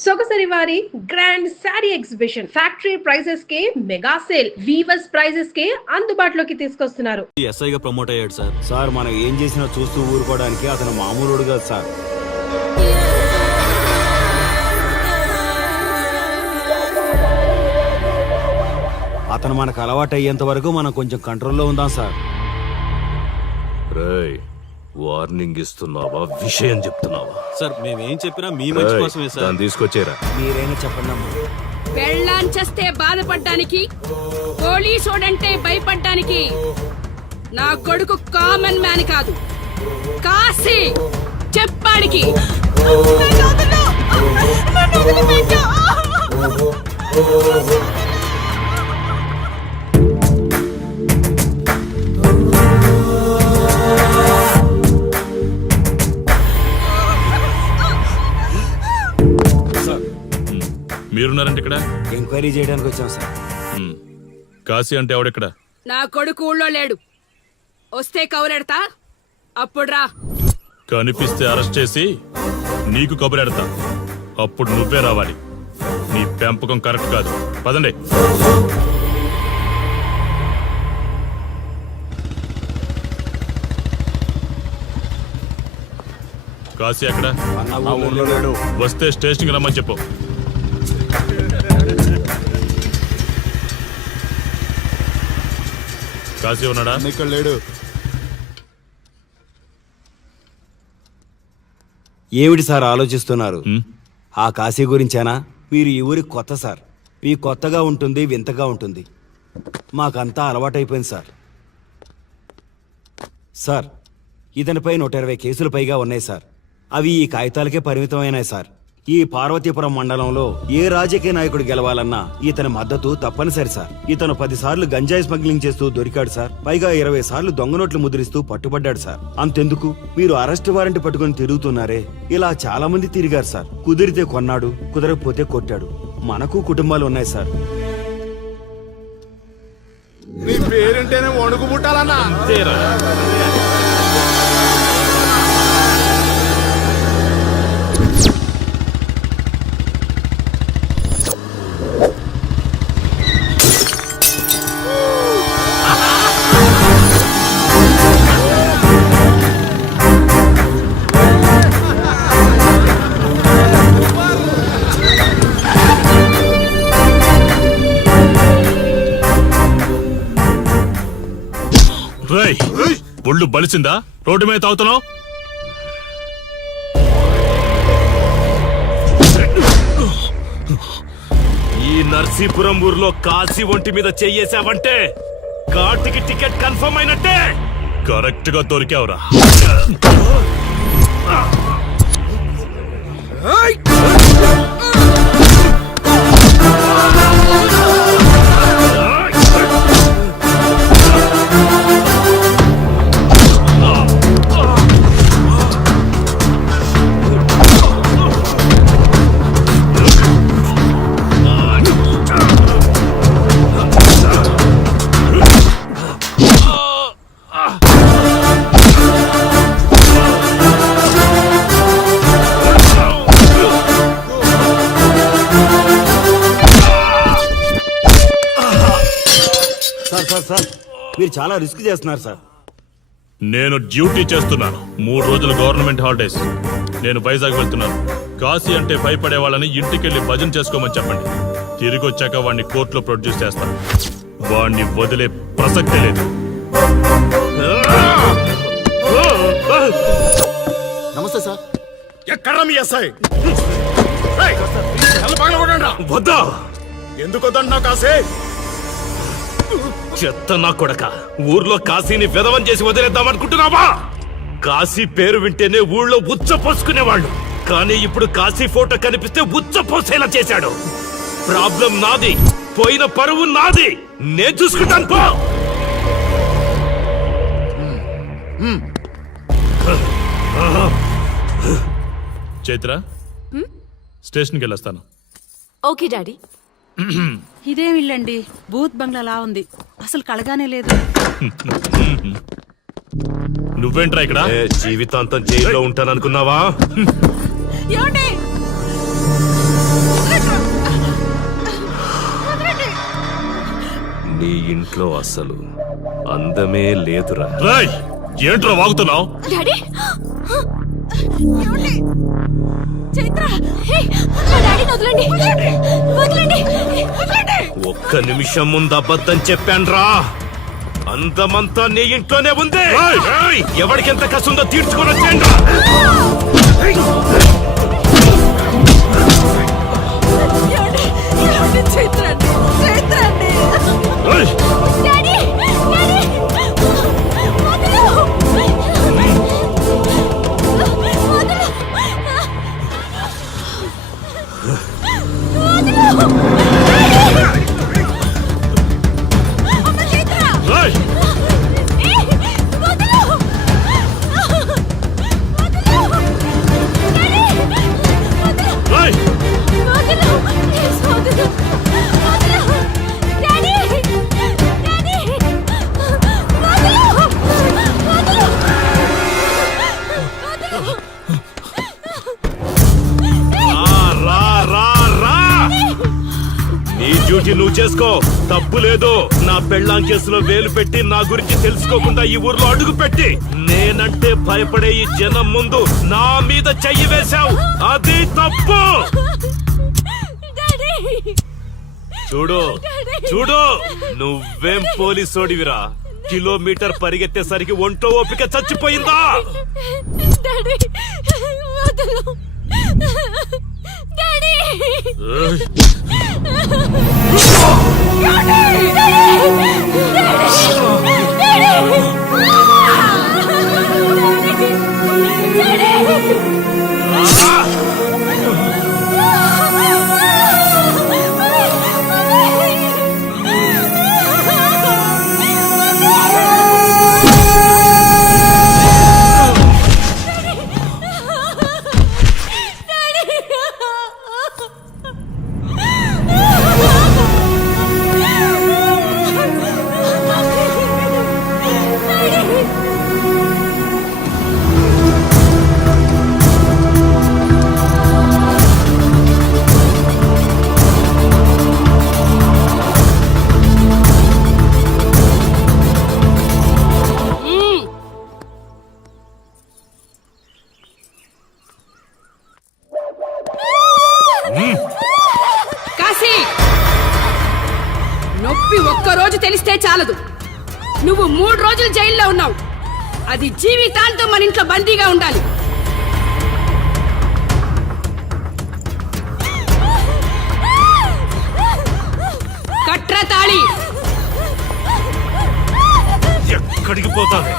సొగసరి వారి grand sari exhibition factory prices కే mega sale weavers prices కే అందుబాటులోకి తీసుకొస్తున్నారు. ఎస్ఐగా ప్రమోట్ అయ్యాడు సార్. సార్ మనం ఏం చేసినా చూస్తూ ఊరుకోవడానికి అతను మామూలుడు కాదు సార్. అతను మనకు అలవాటు అయ్యేంత వరకు మనం కొంచెం కంట్రోల్లో ఉందాం సార్. రేయ్, వార్నింగ్ ఇస్తున్నావా విషయం చెప్తున్నావా? సార్ మేమేం చెప్పినా మీ మంచి కోసమే సార్. దాన్ని తీసుకొచ్చేరా. మీరైనా చెప్పండి అమ్మా. పెళ్ళాంచేస్తే బాధపడ్డానికి, పోలీసోడంటే భయపడ్డానికి నా కొడుకు కామన్ మ్యాన్ కాదు, కాశీ చెప్పాడికి. మీరున్నారంటే ఇక్కడ ఎంక్వైరీ చేయడానికి వచ్చాం సార్. కాశీ అంటే ఎవడెక్కడ? నా కొడుకు ఊళ్ళో లేడు, వస్తే కౌరెడతా, అప్పుడు రా. కనిపిస్తే అరెస్ట్ చేసి నీకు కబురెడతా, అప్పుడు నువ్వే రావాలి. నీ పెంపకం కరెక్ట్ కాదు. పదండి. కాశీ ఎక్కడ? వస్తే స్టేషన్కి రమ్మని చెప్పు. కాశీ ఉన్నాడా? ఇక్కడ లేడు. ఏమిటి సార్ ఆలోచిస్తున్నారు? ఆ కాశీ గురించేనా? మీరు ఈ ఊరికి కొత్త సార్. మీ కొత్తగా ఉంటుంది, వింతగా ఉంటుంది. మాకంతా అలవాటైపోయింది సార్. సార్, ఇతనిపై 120 కేసులు పైగా ఉన్నాయి సార్. అవి ఈ కాగితాలకే పరిమితమైనాయి సార్. ఈ పార్వతీపురం మండలంలో ఏ రాజకీయ నాయకుడు గెలవాలన్నా ఇతని మద్దతు తప్పనిసరి సార్. ఇతను 10 సార్లు గంజాయి స్మగ్లింగ్ చేస్తూ దొరికాడు సార్. పైగా 20 సార్లు దొంగ నోట్లు ముద్రిస్తూ పట్టుబడ్డాడు సార్. అంతెందుకు, మీరు అరెస్ట్ వారెంట్ పట్టుకుని తిరుగుతున్నారే, ఇలా చాలా మంది తిరిగారు సార్. కుదిరితే కొన్నాడు, కుదరకపోతే కొట్టాడు. మనకు కుటుంబాలు ఉన్నాయి సార్. నీ పేరుంటేనే వణుకు పుట్టాలన్నా. ఒళ్ళు బలిసిందా? రోడ్డు మీద తాగుతున్నావు? ఈ నర్సీపురం ఊర్లో కాశీ ఒంటి మీద చెయ్యేసావంటే కార్టికి టికెట్ కన్ఫర్మ్ అయినట్టే. కరెక్ట్ గా దొరికావురా. సార్, మీరు చాలా రిస్క్ చేస్తున్నారు సార్. నేను డ్యూటీ చేస్తున్నాను. 3 రోజులు గవర్నమెంట్ హాలిడేస్. నేను వైజాగ్ వెళ్తున్నాను. కాశీ అంటే భయపడే వాళ్ళని ఇంటికెళ్ళి భజన చేసుకోమని చెప్పండి. తిరిగి వచ్చాక వాడిని కోర్టులో ప్రొడ్యూస్ చేస్తాను. వాడిని వదిలే ప్రసక్తే లేదు. నమస్తే సార్. ఎక్కడ మీ ఎస్ఐ? వద్దా? ఎందుకు వద్దంటున్నావు కాశీ? చెత్త నా కొడక, ఊర్లో కాశీని విధవం చేసి వదిలేద్దామనుకుంటున్నావా? కాశీ పేరు వింటేనే ఊళ్ళో ఉచ్చ పోసుకునేవాళ్ళు, కానీ ఇప్పుడు కాశీ ఫోటో కనిపిస్తే ఉచ్చ పోసేలా చేశాడు. ప్రాబ్లం నాది, పోయిన పరువు నాది. నేను చూసుకుంటాను పో. చైత్ర, స్టేషన్కి వెళ్ళొస్తాను. Okay daddy. ఇదేం ఇల్లండి, బూత్ బంగ్లాలా ఉంది, అసలు కలగానే లేదు. నువ్వేంట్రా ఇక్కడ? జీవితాంతం జైల్లో ఉంటాననుకున్నావా? ఏమండి? ఇంట్లో అసలు అందమే లేదురా. రేయ్, ఏంట్రా వాగుతున్నావు? డాడీ ఏమండి? చైత్ర హే, మా డాడీని వదలండి వదలండి వదలండి. ఒక్క నిమిషం ముందు అబద్ధం చెప్పాన్రా. అందమంతా నీ ఇంట్లోనే ఉంది. ఎవరికెంత కసుందో తీర్చుకొని వచ్చేయండిరా. ఏమండి? ఏమండి? చైత్ర అండి, చైత్ర అండి. డాడీ డాడీ వదలు. రేయ్, రేయ్, రా, రా, రా. నీ డ్యూటీ నువ్వు చేసుకో, తప్పు లేదు. నా పెళ్ళాం కేసులో వేలు పెట్టి నా గురించి తెలుసుకోకుండా ఈ ఊర్లో అడుగు పెట్టి నేనంటే భయపడే ఈ జనం ముందు నా మీద చెయ్యి వేశావు. అది తప్పు. చూడు చూడు, నువ్వేం పోలీసోడివిరా. కిలోమీటర్ పరిగెత్తేసరికి ఒంటో ఓపిక చచ్చిపోయిందా? డాడీ వదలు. డాడీ కాశీ, నొప్పి ఒక్కరోజు తెలిస్తే చాలదు. నువ్వు 3 రోజులు జైల్లో ఉన్నావు. అది జీవితాంతం మన ఇంట్లో బందీగా ఉండాలి. కట్రా తాళి. ఎక్కడికి పోతావే?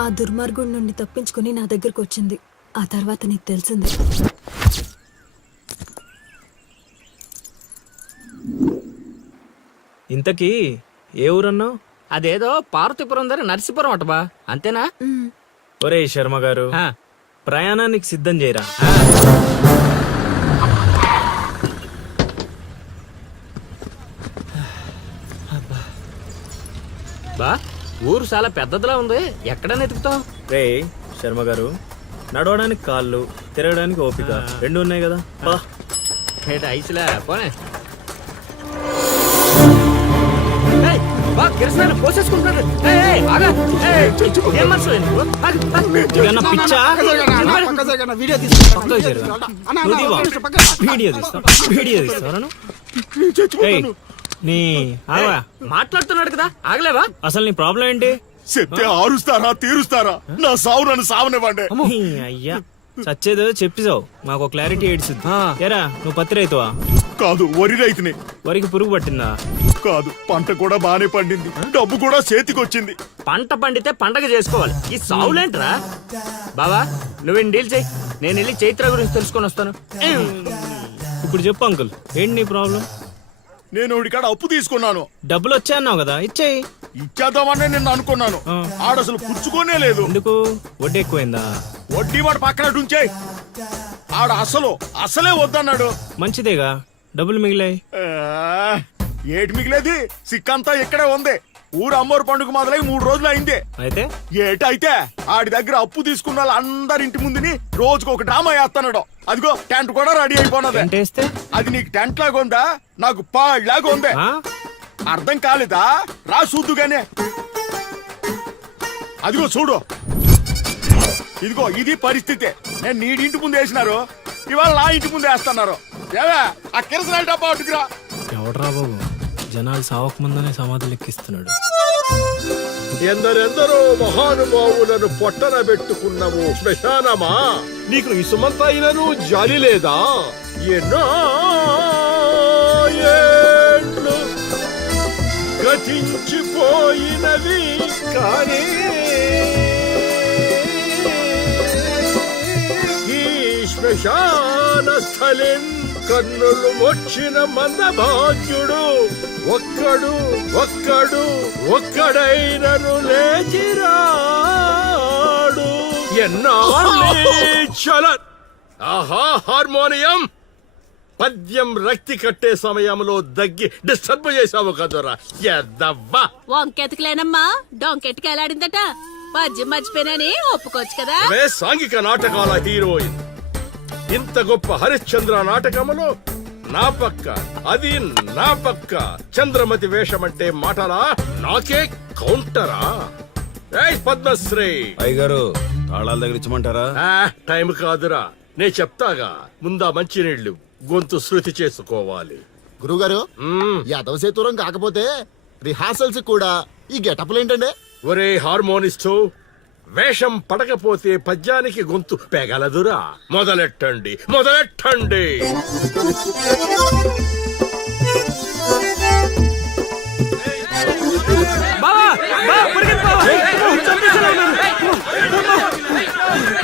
ఆ దుర్మార్గుడి నుండి తప్పించుకుని నా దగ్గరకు వచ్చింది. ఆ తర్వాత నీకు తెలిసింది. ఇంతకీ ఏ ఊరన్నావు? అదేదో పార్వతీపురం దగ్గర నరసీపురం అటబా, అంతేనా? ఒరే శర్మ గారు, ప్రయాణానికి సిద్ధం చేయరా. బా, ఊరు చాలా పెద్దదిలా ఉంది. ఎక్కడ ఎతుకుతావు? రే శర్మ గారు, నడవడానికి కాళ్ళు, తిరగడానికి ఓపిక 2 ఉన్నాయి కదా. ఐసులా పోనే. పోసేసుకుంటాడు. మాట్లాడుతున్నాడు కదా, ఆగలేవా? అసలు నీ ప్రాబ్లం ఏంటి? చెప్తే ఆరుస్తారా తీరుస్తారా? నా సావు నన్ను సావనివ్వండి. అయ్యా, చచ్చేదో చెప్పిసావు, మాకు క్లారిటీ ఏడ్చుద్ది. ఏరా, నువ్వు పత్తి రైతువా? కాదు, వరి రైతుని. వరికి పురుగు పట్టిందా? కాదు, పంట కూడా బానే పండింది, డబ్బు కూడా చేతికొచ్చింది. పంట పండితే పండగ చేసుకోవాలి, ఈ సావులేంట్రా? బావా, నువ్వు డీల్ చేయి, నేను వెళ్ళి చైత్ర గురించి తెలుసుకొని వస్తాను. ఇప్పుడు చెప్పు అంకుల్, ఏంటి నీ ప్రాబ్లం? నేను ఉడికాడ అప్పు తీసుకున్నాను. డబ్బులు వచ్చాయన్నావు కదా, ఇచ్చేయి. ఇచ్చేద్దామని నిన్ను అనుకున్నాను. ఆడసలు పుచ్చుకోనే లేదు. ఎందుకు? వడ్డీ ఎక్కువైందా? వడ్డీ వాడు పక్కన ఉంచేయి. ఆడ అసలే వద్దన్నాడు. మంచిదేగా, డబ్బులు మిగిలాయి. ఆ, ఏటి మిగిలేది? సిక్కంతా ఇక్కడే ఉంది. ఊరు అమ్మోరు పండుగ మొదలై 3 రోజులు అయింది. అయితే ఏటైతే ఆడి దగ్గర అప్పు తీసుకున్న వాళ్ళు అందరి ఇంటి ముందుని రోజుకు ఒక డ్రామా వేస్తున్నాడు. అదిగో టెంట్ కూడా రెడీ అయిపోయినది. ఏంటేస్తే? అది నీకు టెంట్ లాగా ఉందా, నాకు పాళ్ళలాగా ఉంది. ఆ? అర్థం కాలేదా? రా చూద్దుగానే. అదిగో చూడు, ఇదిగో ఇది పరిస్థితి. నేను నీడింటి ముందు వేసినారు, ఇవాళ నా ఇంటి ముందు వేస్తున్నారు. ఏవే ఆ కిరసనాయిల డబ్బా అటుకురా. ఎవడరా బాబు, జనాలు సావక ముందనే సమాధులు ఎక్కిస్తున్నాడు. ఎందరెందరో మహానుభావులను పొట్టన పెట్టుకున్నావు శ్మశానమా, నీకు ఇసుమంతైనను జాలి లేదా? ఎన్నో ఏండ్లు గతించిపోయినవి కానీ ఈ శ్మశాన స్థలిన్ కన్నులు వచ్చిన మందభాగ్యుడు ఒక్కడైనను లేచిరాడు. ఎన్నాళ్ళ ఆహా హార్మోనియం పద్యం రక్తి కట్టే సమయంలో దగ్గి డిస్టర్బ్ చేసావు కదరా ఎద్దవ్వా. వంకెతకలేనమ్మా, డొంకెట్టుకు ఎలాడిందట. పద్యం మర్చిపోయినని ఒప్పుకోవచ్చు కదా. అవే సాంఘిక నాటకాల హీరోయిన్. ఇంత గొప్ప హరిశ్చంద్ర నాటకములో నా పక్క చంద్రమతి వేషమంటే మాటలా, నాకే కౌంటరా? ఏయ్ పద్మశ్రీ అయ్యగారు, తాళాల దగ్గర ఇచ్చమంటారా? టైం కాదురా, నే చెప్తాగా. ముందా మంచినీళ్లు గొంతు శృతి చేసుకోవాలి. గురుగారు, యాదవ సేతురం కాకపోతే రిహార్సల్స్ కూడా ఈ గెటప్లు ఏంటండి? ఒరే హార్మోనిస్టు, వేషం పడకపోతే పద్యానికి గొంతు పెగలదురా. మొదలెట్టండి.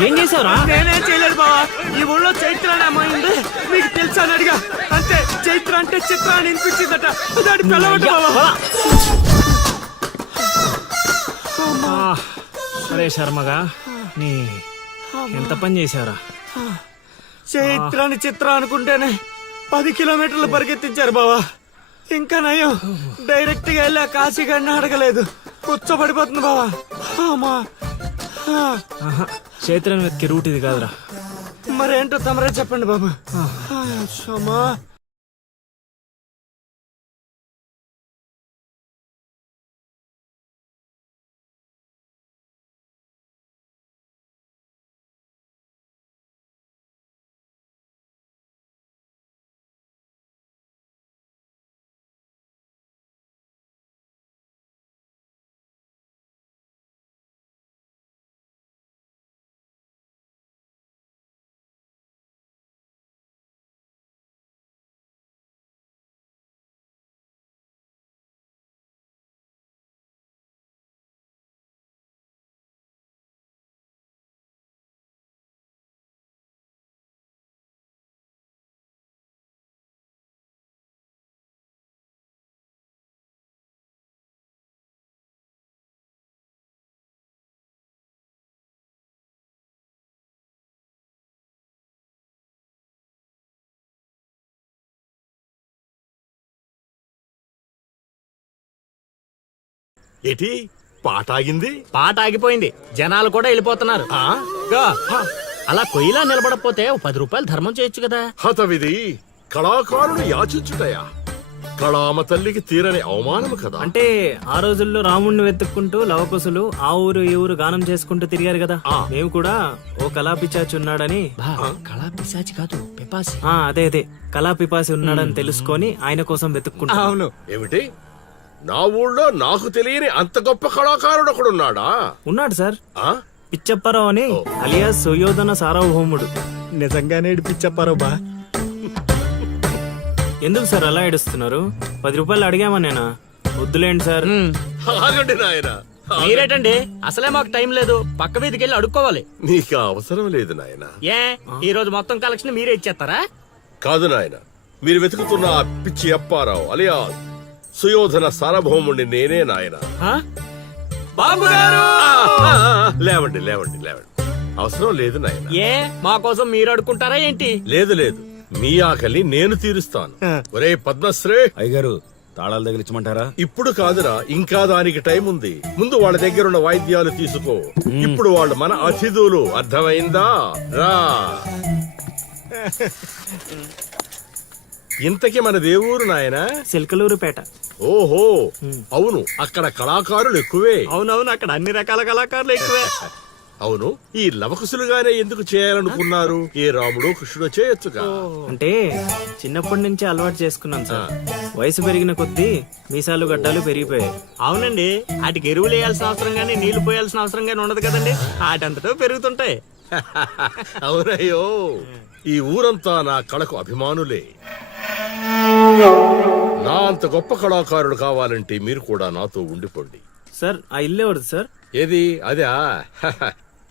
ఏం చేసావురా? నేనేం చేయలేదు బావా. ఈ ఊళ్ళో చైత్ర అనే అమ్మాయి ఉంది, మీకు తెలుసా అని అడిగా. అంతే, చైత్ర అంటే చిత్ర అని వినిపించిందట. దాని పిల్లవట బావా. సరే శర్మగా, నీ ఎంత పని చేశారా? చైత్రాన్ని చిత్ర అనుకుంటేనే 10 కిలోమీటర్లు పరిగెత్తించారు బావా. ఇంకా నయం, డైరెక్ట్ గా వెళ్ళా కాశీగాడిని అడగలేదు. కూర్చోబడిపోతుంది బావా. చైత్రం వెతికి రూట్ ఇది కాదురా. మరేంటో తమరే చెప్పండి బాబు. అమ్మా, ఏటి పాట ఆగింది? పాట ఆగిపోయింది, జనాలు కూడా వెళ్ళిపోతున్నారు. అలా కొయ్యిలా నిలబడపోతే 10 రూపాయలు ధర్మం చేయొచ్చు కదా. హతవిధి కళాకారుడు యాచించుటయా? కళామ తల్లికి తీరని అవమానము కదా. అంటే ఆ రోజుల్లో రాముణ్ణి వెతుక్కుంటూ లవకుశులు ఆ ఊరు ఈ ఊరు గానం చేసుకుంటూ తిరిగారు కదా. మేము కూడా ఓ కళా పిశాచి ఉన్నాడని. కళా పిశాచి కాదు, పిపాసి. అదే కళా పిపాసి ఉన్నాడని తెలుసుకొని ఆయన కోసం వెతుక్కుంటా. అవును. ఏమిటి, నా ఊళ్ళో నాకు తెలియని అంత గొప్ప కళాకారుడు ఒకడున్నాడా? ఉన్నాడు సార్, పిచ్చప్పారావు అని, అలియాస్ సుయోధన సార్వభౌముడు. నిజంగానే పిచ్చప్పారావు బా. ఎందుకు సార్ అలా ఏడుస్తున్నారు? 10 రూపాయలు అడిగామా నేనా? వద్దులేండి సార్. ఆగండి నాయన. మీరేటండి, అసలే మాకు టైం లేదు. పక్క వీధికి వెళ్ళి అడుక్కోవాలి. నీకు అవసరం లేదు నాయన. ఏ ఈ రోజు మొత్తం కలెక్షన్ మీరే ఇచ్చేస్తారా? కాదు నాయన, మీరు వెతుకుతున్న ఆ పిచ్చి అప్పారావు అలియా సుయోధన సార్వభౌముణ్ణి నేనే నాయన. బాబు గారు లేవండి లేవండి లేవండి, అవసరం లేదు నాయన. ఏ మా కోసం మీరు అడుకుంటారా ఏంటి? లేదు లేదు, మీ ఆకలి నేను తీరుస్తాను. ఒరే పద్మశ్రీ, అయ్యగారు తాళాలు తగిలించమంటారా? ఇప్పుడు కాదురా, ఇంకా దానికి టైం ఉంది. ముందు వాళ్ళ దగ్గరున్న వాయిద్యాలు తీసుకో. ఇప్పుడు వాళ్ళు మన అతిథులు, అర్థమైందా? రా. ఇంతకీ మన దేవురు నాయనా? సిల్కలూరుపేట. ఓహో, అవును, అక్కడ కళాకారులు ఎక్కువే. అవునవును, అక్కడ అన్ని రకాల కళాకారులు ఎక్కువే. అవును, ఈ లవకుశులుగానే ఎందుకు చేయాలనుకున్నారు? ఏ రాముడు కృష్ణుడు చేయొచ్చుగా. అంటే చిన్నప్పటి నుంచి అలవాటు చేసుకున్నాను సార్. వయసు పెరిగిన కొద్దీ మీసాలు గడ్డాలు పెరిగిపోయాయి. అవునండి, వాటికి ఎరువులు వేయాల్సిన అవసరం గానీ నీళ్లు పోయాల్సిన అవసరం గానీ ఉండదు కదండి, వాటంతటో పెరుగుతుంటాయి. అవునయ్యో, ఈ ఊరంతా నా కళకు అభిమానులే. నా అంత గొప్ప కళాకారుడు కావాలంటే మీరు కూడా నాతో ఉండిపోండి. సార్ ఆ ఇల్లు ఎవరిది సార్? ఏది అదా?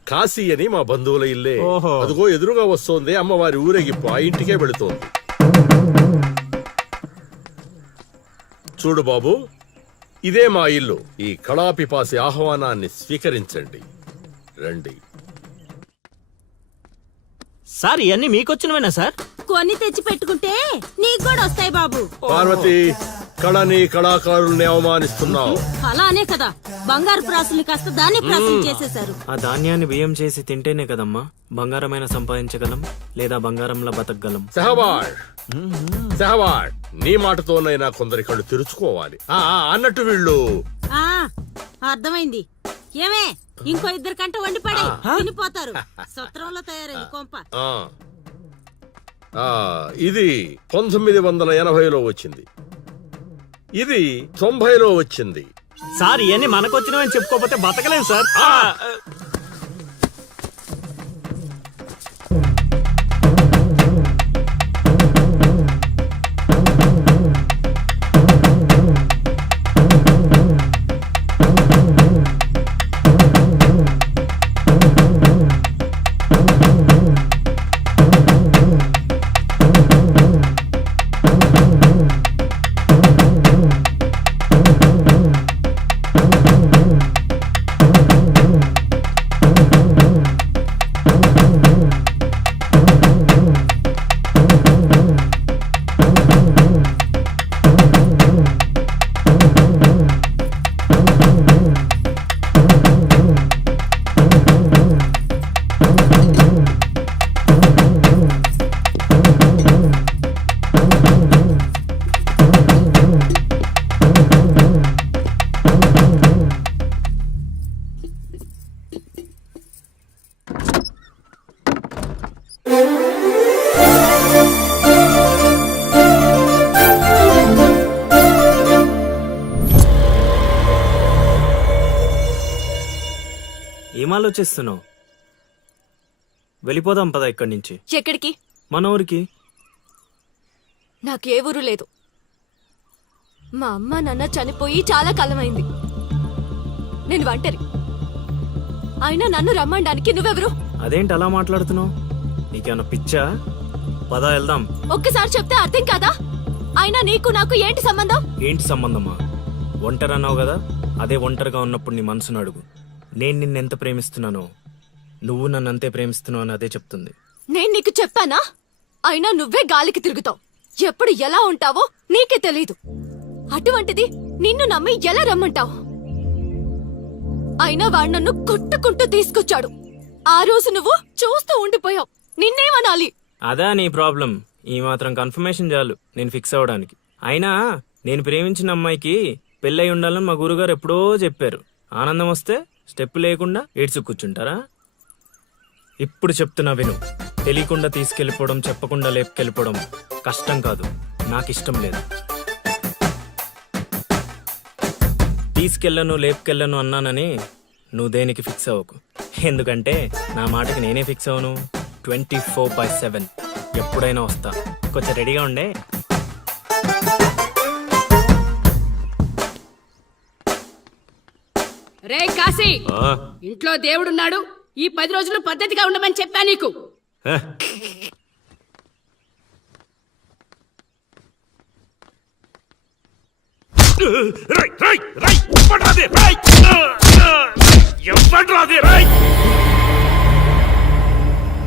కాశీ అని మా బంధువుల ఇల్లే. ఓహో. అదిగో ఎదురుగా వస్తోంది అమ్మవారి ఊరేగింపు, ఆ ఇంటికే వెళుతోంది. చూడు బాబు, ఇదే మా ఇల్లు. ఈ కళాపిపాసి ఆహ్వానాన్ని స్వీకరించండి. రండి. సార్ ఇవన్నీ మీకొచ్చినవేనా సార్? కొన్ని తెచ్చి పెట్టుకుంటే నీకు కూడా వస్తాయి బాబు. పార్వతి, కళని కళాకారుల్ని అవమానిస్తున్నావు. అలానే కదా బంగారు ప్రాసులు కాస్త దాన్ని ప్రాసులు చేసేశారు. ఆ ధాన్యాన్ని బియ్యం చేసి తింటేనే కదమ్మా బంగారమైన సంపాదించగలం, లేదా బంగారంలో బతకగలం. సహబాష్ సహబాష్, నీ మాటతోనైనా కొందరి కళ్ళు తెరుచుకోవాలి. అన్నట్టు వీళ్ళు ఆ అర్థమైంది. ఏమే ఇంకో ఇద్దరు కంట వండి పడే తినిపోతారు. సత్రంలో తయారైంది కొంప. ఇది 1980లో వచ్చింది, ఇది 90లో వచ్చింది. సార్ ఇవన్నీ మనకొచ్చినవని చెప్పుకోకపోతే బతకలేదు సార్. ఏం ఆలోచిస్తున్నావు? వెళ్ళిపోదాం పద ఇక్కడి నుంచి. ఎక్కడికి? మన ఊరికి. నాకు ఏ ఊరు లేదు. మా అమ్మ నాన్న చనిపోయి చాలా కాలమైంది. నేను ఒంటరి. అయినా నన్ను రమ్మడానికి నువ్వెవరు? అదేంటి అలా మాట్లాడుతున్నావు? నీకేమన్నా పిచ్చా? పద వెళ్దాం. ఒక్కసారి చెప్తే అర్థం కాదా? అయినా నీకు నాకు ఏంటి సంబంధం? ఏంటి సంబంధమా? ఒంటరి అన్నావు కదా, అదే ఒంటరిగా ఉన్నప్పుడు నీ మనసును అడుగు. నేను నిన్నెంత ప్రేమిస్తున్నానో నువ్వు నన్ను అంతే ప్రేమిస్తున్నావు అని అదే చెప్తుంది. నేను నీకు చెప్పానా? అయినా నువ్వే గాలికి తిరుగుతావు. ఎప్పుడు ఎలా ఉంటావో నీకే తెలీదు. అటువంటిది నిన్ను నమ్మి ఎలా రమ్మంటావు? అయినా వాడు నన్ను కొట్టుకుంటూ తీసుకొచ్చాడు. ఆ రోజు నువ్వు చూస్తూ ఉండిపోయావు. నిన్నేమనాలి? అదా నీ ప్రాబ్లం? ఈ మాత్రం కన్ఫర్మేషన్ చాలు నేను ఫిక్స్ అవ్వడానికి. అయినా నేను ప్రేమించిన అమ్మాయికి పెళ్ళై ఉండాలని మా గురుగారు ఎప్పుడో చెప్పారు. ఆనందం వస్తే స్టెప్ లేకుండా ఏడ్చు కూర్చుంటారా? ఇప్పుడు చెప్తున్నా విను. తెలియకుండా తీసుకెళ్ళిపోవడం, చెప్పకుండా లేపుకెళ్ళిపోవడం కష్టం కాదు, నాకిష్టం లేదు. తీసుకెళ్ళను లేపుకెళ్ళను అన్నానని నువ్వు దేనికి ఫిక్స్ అవ్వకు. ఎందుకంటే నా మాటకి నేనే ఫిక్స్ అవను. 24/7 ఎప్పుడైనా వస్తా. కొంచెం రెడీగా ఉండే. రే కాశీ, ఇంట్లో దేవుడున్నాడు. ఈ 10 రోజులు పద్ధతిగా ఉండమని చెప్పా నీకు. రై రై రై ఇవ్వడ్రాదే రై ఇవ్వడ్రాదే రై